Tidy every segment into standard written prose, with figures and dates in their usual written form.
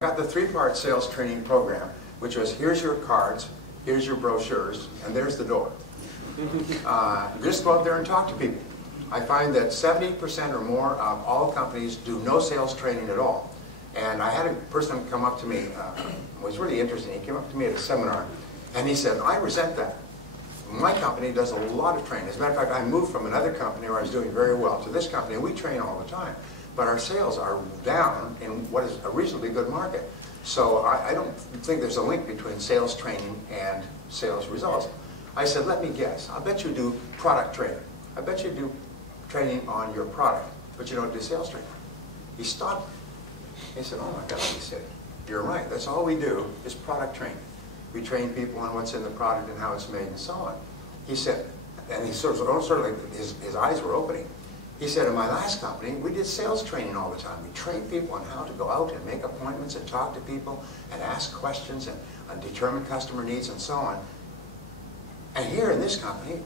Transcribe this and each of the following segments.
got the three-part sales training program, which was here's your cards, here's your brochures, and there's the door. Just go out there and talk to people. I find that 70% or more of all companies do no sales training at all. And I had a person come up to me, it was really interesting. He came up to me at a seminar, and he said, I resent that. My company does a lot of training. As a matter of fact, I moved from another company where I was doing very well to this company, and we train all the time. But our sales are down in what is a reasonably good market. So I don't think there's a link between sales training and sales results. I said, let me guess. I bet you do product training. I bet you do training on your product, but you don't do sales training. He stopped. He said, oh my God, he said, you're right. That's all we do is product training. We train people on what's in the product and how it's made and so on. He said, and he sort of like his eyes were opening. He said, in my last company, we did sales training all the time. We trained people on how to go out and make appointments and talk to people and ask questions and determine customer needs and so on. And here in this company,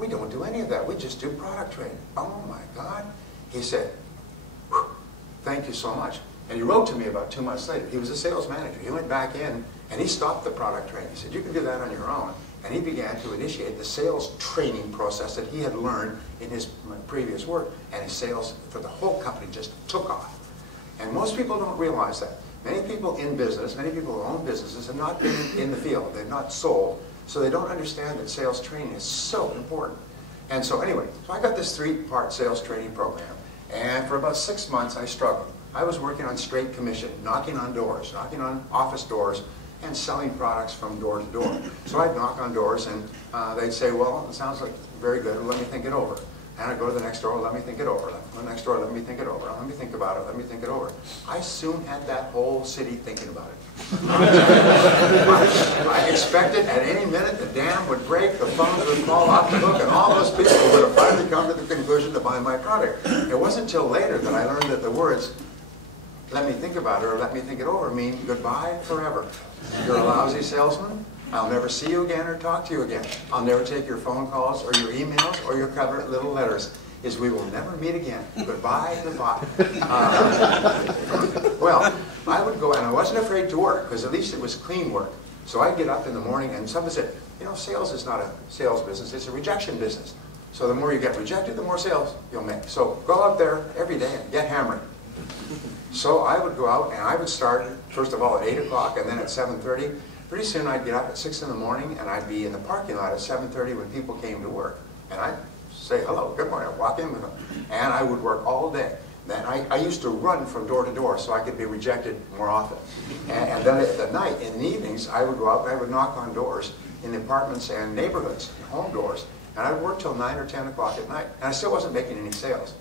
we don't do any of that. We just do product training. Oh my God. He said, thank you so much. And he wrote to me about 2 months later. He was a sales manager. He went back in and he stopped the product training. He said, you can do that on your own. And he began to initiate the sales training process that he had learned in his previous work. And his sales for the whole company just took off. And most people don't realize that. Many people in business, many people who own businesses have not been in the field. They've not sold. So they don't understand that sales training is so important. And so anyway, so I got this three-part sales training program. And for about 6 months, I struggled. I was working on straight commission, knocking on doors, knocking on office doors, and selling products from door to door. So I'd knock on doors and they'd say, well, it sounds like very good, let me think it over. And I'd go to the next door, let me think it over. The next door, let me think it over. Let me think about it, let me think it over. I soon had that whole city thinking about it. I expected at any minute the dam would break, the phones would fall off the hook, and all those people would have finally come to the conclusion to buy my product. It wasn't until later that I learned that the words, let me think about it or let me think it over, mean goodbye forever. You're a lousy salesman. I'll never see you again or talk to you again. I'll never take your phone calls or your emails or your cover little letters. Is we will never meet again. Goodbye, goodbye. Well, I would go, and I wasn't afraid to work because at least it was clean work. So I'd get up in the morning and someone said, you know, sales is not a sales business, it's a rejection business. So the more you get rejected, the more sales you'll make. So go out there every day and get hammered. So I would go out and I would start, first of all, at 8 o'clock and then at 7:30. Pretty soon I'd get up at 6 in the morning and I'd be in the parking lot at 7:30 when people came to work. And I'd say, hello, good morning. I'd walk in with them. And I would work all day. Then I used to run from door to door so I could be rejected more often. And then at the night, in the evenings, I would go out and I would knock on doors in apartments and neighborhoods, home doors. And I'd work till 9 or 10 o'clock at night. And I still wasn't making any sales.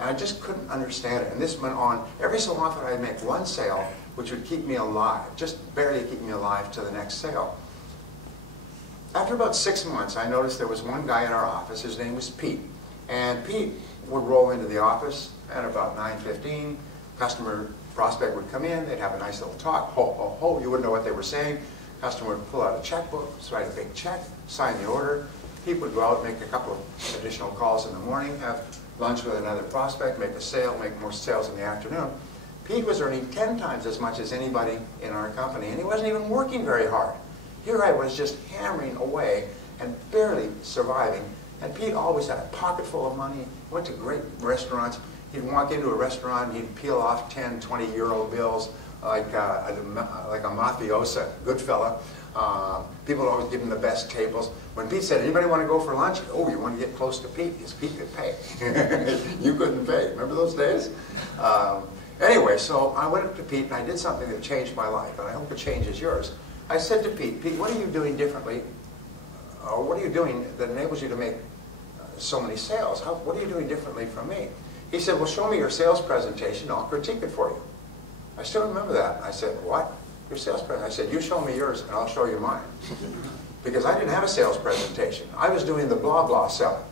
And I just couldn't understand it. And this went on. Every so often I'd make one sale, which would keep me alive, just barely keep me alive to the next sale. After about 6 months, I noticed there was one guy in our office. His name was Pete. And Pete would roll into the office at about 9:15. Customer prospect would come in. They'd have a nice little talk. Ho, ho, ho. You wouldn't know what they were saying. Customer would pull out a checkbook, write a big check, sign the order. Pete would go out, make a couple of additional calls in the morning, have lunch with another prospect, make a sale, make more sales in the afternoon. Pete was earning 10 times as much as anybody in our company, and he wasn't even working very hard. Here I was just hammering away and barely surviving. And Pete always had a pocket full of money, went to great restaurants. He'd walk into a restaurant and he'd peel off 10, 20 euro bills like a mafiosa, good fella. People would always give him the best tables. When Pete said, anybody want to go for lunch? Oh, you want to get close to Pete? Because Pete could pay. You couldn't pay. Remember those days? Anyway, so I went up to Pete and I did something that changed my life, and I hope it changes yours. I said to Pete, Pete, what are you doing differently? Or what are you doing that enables you to make so many sales? What are you doing differently from me? He said, well, show me your sales presentation. I'll critique it for you. I still remember that. I said, what? Your sales presentation? I said, you show me yours and I'll show you mine. Because I didn't have a sales presentation. I was doing the blah, blah selling.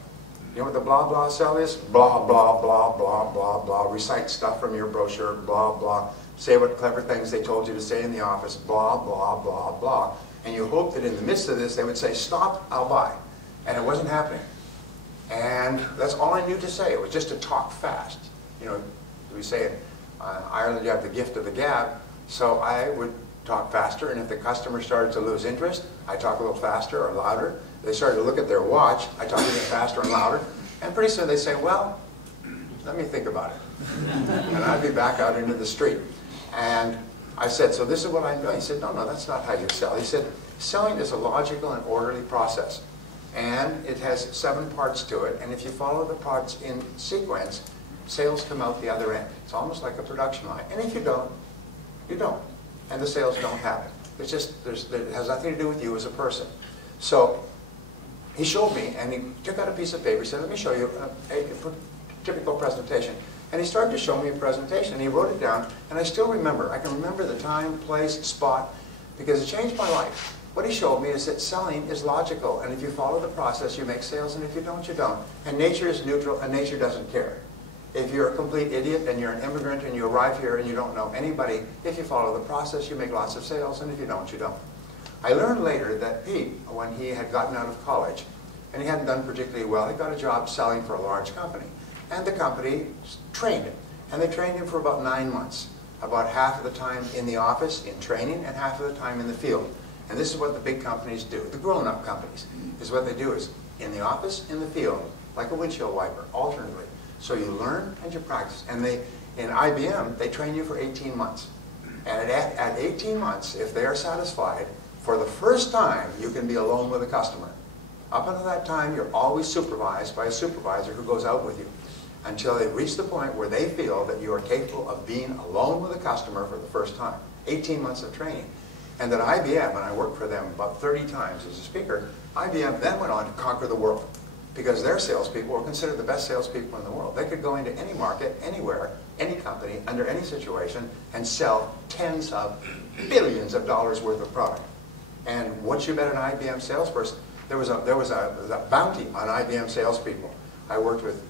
You know what the blah, blah sell is? Blah, blah, blah, blah, blah, blah. Recite stuff from your brochure, blah, blah. Say what clever things they told you to say in the office, blah, blah, blah, blah. And you hope that in the midst of this, they would say, stop, I'll buy. And it wasn't happening. And that's all I knew to say. It was just to talk fast. You know, we say in Ireland, you have the gift of the gab. So I would talk faster, and if the customer started to lose interest, I talk a little faster or louder. They started to look at their watch, I talk a little faster and louder, and pretty soon they say, well, let me think about it. And I'd be back out into the street. And I said, so this is what I'm doing. He said, no, that's not how you sell. He said, selling is a logical and orderly process. And it has 7 parts to it, and if you follow the parts in sequence, sales come out the other end. It's almost like a production line. And if you don't, you don't. And the sales don't happen. It's just, it has nothing to do with you as a person. So he showed me, and he took out a piece of paper. He said, let me show you a typical presentation. And he started to show me a presentation, and he wrote it down, and I still remember. I can remember the time, place, spot, because it changed my life. What he showed me is that selling is logical, and if you follow the process, you make sales, and if you don't, you don't. And nature is neutral, and nature doesn't care. If you're a complete idiot and you're an immigrant and you arrive here and you don't know anybody, if you follow the process, you make lots of sales, and if you don't, you don't. I learned later that Pete, when he had gotten out of college, and he hadn't done particularly well, he got a job selling for a large company. And the company trained him. And they trained him for about 9 months. About half of the time in the office, in training, and half of the time in the field. And this is what the big companies do. The grown-up companies is what they do is in the office, in the field, like a windshield wiper, alternately. So you learn and you practice. And in IBM, they train you for 18 months. And at 18 months, if they are satisfied, for the first time, you can be alone with a customer. Up until that time, you're always supervised by a supervisor who goes out with you until they reach the point where they feel that you are capable of being alone with a customer for the first time. 18 months of training. And at IBM, and I worked for them about 30 times as a speaker, IBM then went on to conquer the world because their salespeople were considered the best salespeople in the world. They could go into any market, anywhere, any company, under any situation, and sell tens of billions of dollars worth of product. And once you met an IBM salesperson, there was a bounty on IBM salespeople. I worked with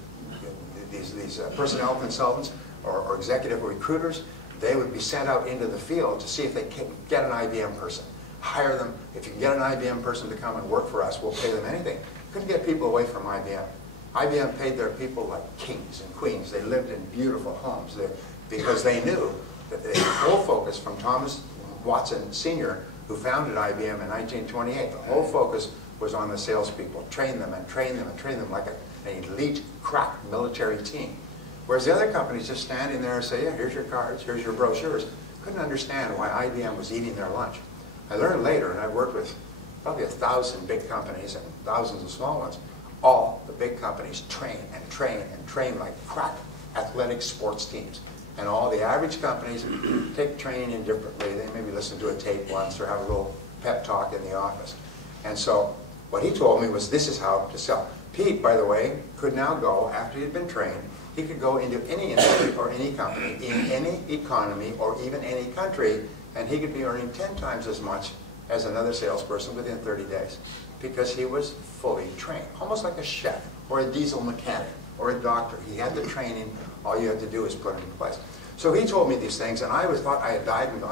these personnel consultants or executive recruiters. They would be sent out into the field to see if they can get an IBM person. Hire them. If you can get an IBM person to come and work for us, we'll pay them anything. Couldn't get people away from IBM. IBM paid their people like kings and queens. They lived in beautiful homes because they knew that the whole focus from Thomas Watson Sr., who founded IBM in 1928, the whole focus was on the salespeople. Train them and train them and train them like an elite, crack military team. Whereas the other companies just standing there and say, yeah, here's your cards, here's your brochures. Couldn't understand why IBM was eating their lunch. I learned later, and I worked with probably 1,000 big companies and thousands of small ones. All the big companies train and train and train like crack athletic sports teams. And all the average companies take training indifferently. They maybe listen to a tape once or have a little pep talk in the office. And so what he told me was this is how to sell. Pete, by the way, could now go, after he had been trained, he could go into any industry or any company, in any economy or even any country, and he could be earning 10 times as much as another salesperson within 30 days because he was fully trained, almost like a chef or a diesel mechanic or a doctor. He had the training. All you had to do is put it in place. So he told me these things, and I always thought I had died and gone